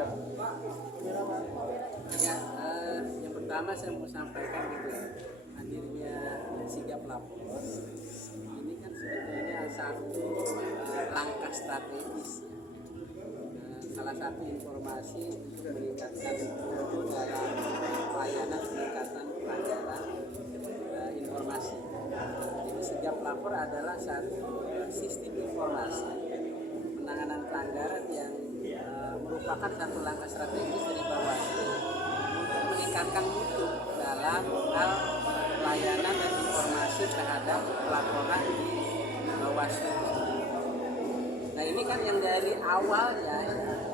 Ya, yang pertama saya mau sampaikan gitu ya, hadirnya sigap lapor ini kan sebetulnya satu langkah strategis ya. Salah satu informasi untuk meningkatkan mutu dalam pelayanan peningkatan pelayanan informasi. Jadi sigap lapor adalah satu sistem informasi penanganan pelanggaran yang merupakan satu langkah strategis dari Bawaslu untuk meningkatkan mutu dalam hal pelayanan dan informasi terhadap pelaporan di Bawaslu. Nah ini kan yang dari awalnya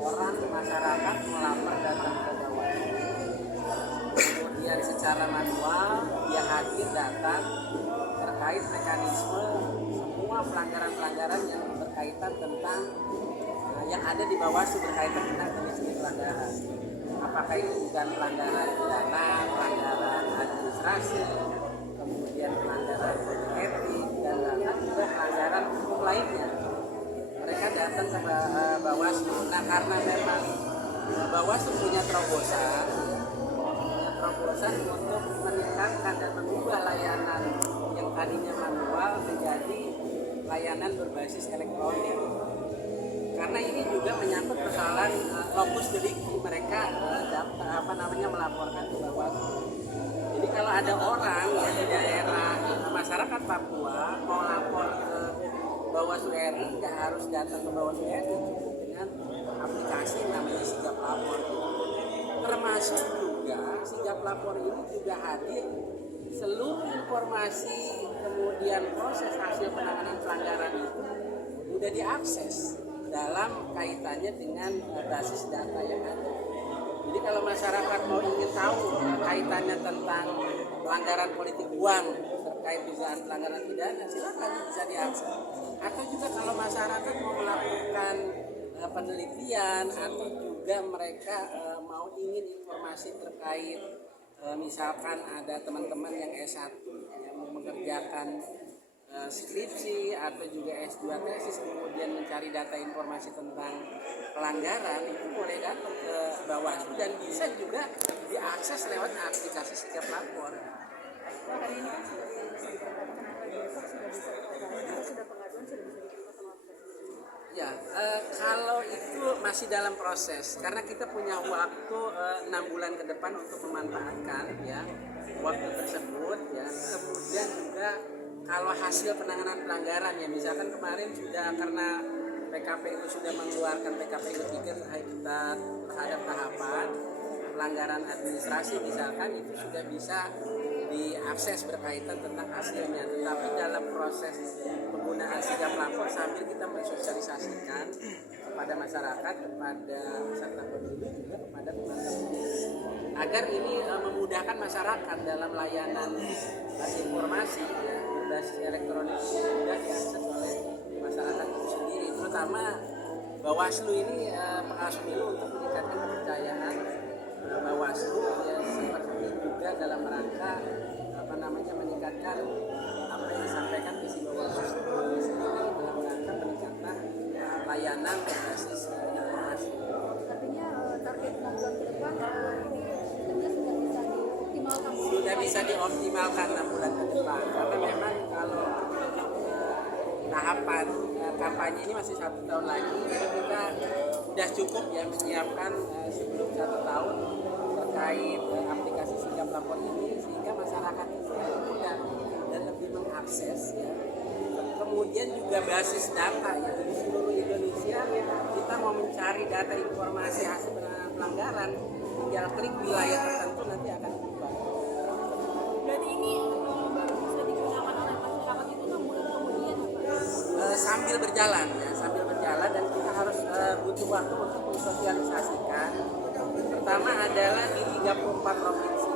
orang masyarakat melapor datang ke Bawaslu, kemudian secara manual dia hadir datang terkait mekanisme semua pelanggaran-pelanggaran yang berkaitan tentang yang ada di Bawaslu berkaitan tentang jenis pelanggaran. Apakah itu bukan pelanggaran pidana, pelanggaran administrasi, kemudian pelanggaran etik, dan bahkan juga pelanggaran hukum lainnya. Mereka datang ke Bawaslu. Nah karena memang Bawaslu punya terobosan untuk meningkatkan dan mengubah layanan yang tadinya manual menjadi layanan berbasis elektronik. Karena ini juga menyangkut persoalan lokus delikti mereka melaporkan ke Bawaslu. Jadi kalau ada orang yang di daerah masyarakat Papua mau lapor ke Bawaslu RI, nggak harus datang ke Bawaslu RI, cukup dengan aplikasi namanya sigap lapor. Termasuk juga sigap lapor ini juga hadir seluruh informasi kemudian proses hasil penanganan pelanggaran itu mudah diakses dalam kaitannya dengan basis data yang ada. Jadi kalau masyarakat mau ingin tahu kaitannya tentang pelanggaran politik uang terkait dugaan pelanggaran pidana, silakan bisa diakses. Atau juga kalau masyarakat mau melakukan penelitian atau juga mereka mau ingin informasi terkait misalkan ada teman-teman yang S1 yang mau mengerjakan skripsi atau juga S2 tesis kemudian mencari data informasi tentang pelanggaran, itu boleh datang ke Bawaslu dan bisa juga diakses lewat aplikasi sigap lapor. Ya, kalau itu masih dalam proses karena kita punya waktu 6 bulan ke depan untuk memanfaatkan ya waktu tersebut ya. Kemudian juga kalau hasil penanganan pelanggaran ya misalkan kemarin sudah karena PKPU sudah mengeluarkan PKPU 3 terhadap tahapan pelanggaran administrasi misalkan itu sudah bisa diakses berkaitan tentang hasilnya, tetapi dalam proses penggunaan sigap lapor sambil kita mensosialisasikan kepada masyarakat, kepada peserta pemilu juga kepada teman-teman agar ini memudahkan masyarakat dalam layanan informasi ya, berbasis elektronik mudah diakses oleh masyarakat itu sendiri, terutama Bawaslu ini pengawas pemilu untuk meningkatkan kepercayaan Bawaslu ya, seperti juga dalam rangka meningkatkan apa yang disampaikan visi Bawaslu sendiri dalam rangka meningkatkan layanan berbasis informasi. Artinya target 6 bulan ke depan ini sudah bisa dioptimalkan. 6 bulan ke depan karena memang kalau tahapan kampanye ini masih 1 tahun lagi, jadi kita sudah cukup ya menyiapkan sebelum 1 tahun terkait aplikasi sigap lapor ini sehingga masyarakat itu lebih mudah dan lebih mengakses ya. Kemudian juga basis data ya di seluruh Indonesia kita mau mencari data informasi hasil penanganan pelanggaran tinggal klik wilayah tertentu nanti akan berubah. Berarti ini baru bisa digunakan oleh masyarakat itu 6 bulan kemudian sambil berjalan dan kita harus butuh waktu untuk mensosialisasikan. Pertama adalah di 34 provinsi.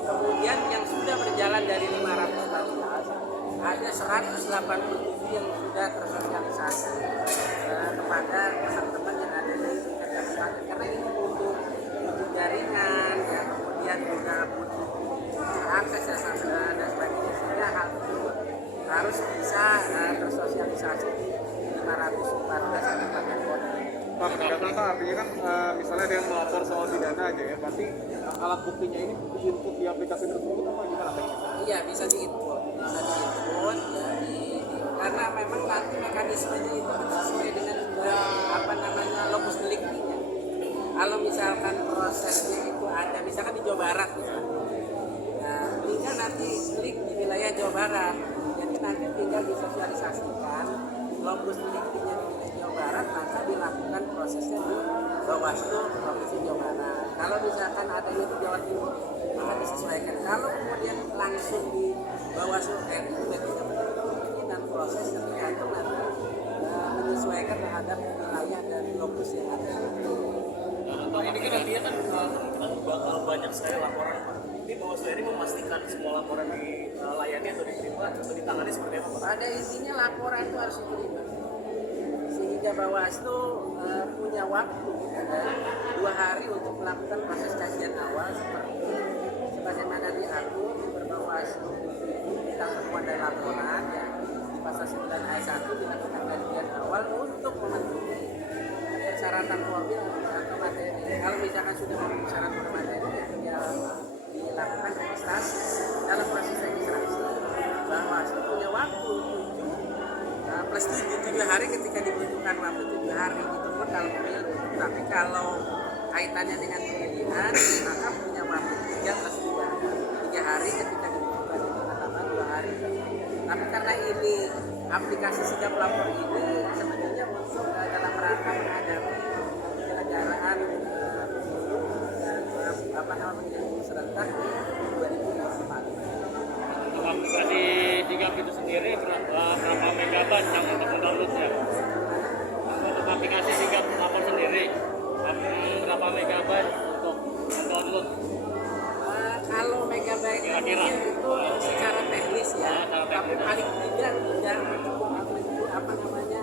Kemudian yang sudah berjalan dari 514 ada 187 yang sudah tersosialisasi kepada teman-teman yang ada di kabupaten karena ini butuh jaringan ya, kemudian juga butuh akses dan sebagainya sehingga hal tersebut harus bisa tersosialisasi di 514 kabupaten kota. Pak, penegakan Pak, artinya kan misalnya ada yang melapor soal pidana aja ya, berarti alat buktinya ini diinput di aplikasi tersebut apa gimana teknisnya? Iya, bisa diinput ya, karena memang nanti mekanismenya itu sesuai dengan apa namanya lokus deliktinya. Kalau misalkan prosesnya itu ada, misalkan di Jawa Barat, nah tinggal nanti klik di wilayah Jawa Barat, jadi nanti tinggal disosialisasikan lokus deliktinya di wilayah Jawa Barat, maka dilakukan prosesnya di Bawaslu Provinsi Jawa Barat. Kalau misalkan adanya di Jawa Timur, maka disesuaikan. Kalau kemudian langsung di Bawaslu RI, sudah tidak dan proses ketika itu nanti menyesuaikan terhadap wilayah dan lokus yang ada. Pak, ini kan artinya kan banyak sekali laporan, Pak. Ini Bawaslu ini memastikan semua laporan dilayani atau diterima atau ditangani seperti apa, Pak? Pada intinya laporan itu harus diterima. Sehingga Bawaslu punya waktu 2 hari untuk melakukan proses kajian awal seperti sebagaimana diatur di Bawaslu tentang temuan dan laporan ya, di pasal 9 ayat 1 dilakukan kajian awal untuk memenuhi persyaratan formil atau materi. Kalau misalkan sudah memenuhi syarat materi ya dilakukan registrasi. Dalam proses registrasi Bawaslu punya waktu 7 hari ketika dibutuhkan waktu 7 hari itu pun kalau pemilu. Tapi kalau kaitannya dengan pemilihan maka punya waktu 3 hari ketika dibutuhkan itu tambah 2 hari. Tapi karena ini aplikasi sigap lapor ini sebenarnya untuk dalam rangka menghadapi penyelenggaraan pemilu dan apa namanya serentak 2024. Aplikasi sigap itu sendiri berapa megabyte yang untuk mendownloadnya? Untuk aplikasi sigap lapor sendiri berapa megabyte untuk mendownload? Kalau megabyte itu secara teknis ya, tapi paling tidak apa namanya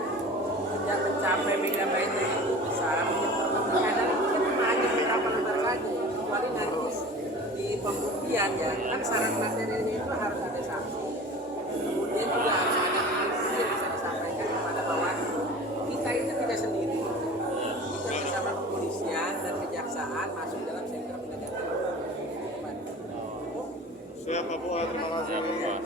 tidak mencapai megabyte yang lebih besar. Kadang mungkin hanya beberapa lembar saja ya, kecuali nanti di pembuktian ya, kan syarat materialnya itu harus ada saksi. Kemudian juga harus ada bukti yang bisa disampaikan kepada Bawaslu. Kita itu tidak sendiri, kita bersama kepolisian dan kejaksaan masuk dalam sentra penegakan hukum. Siap Pak Fuad, terima kasih.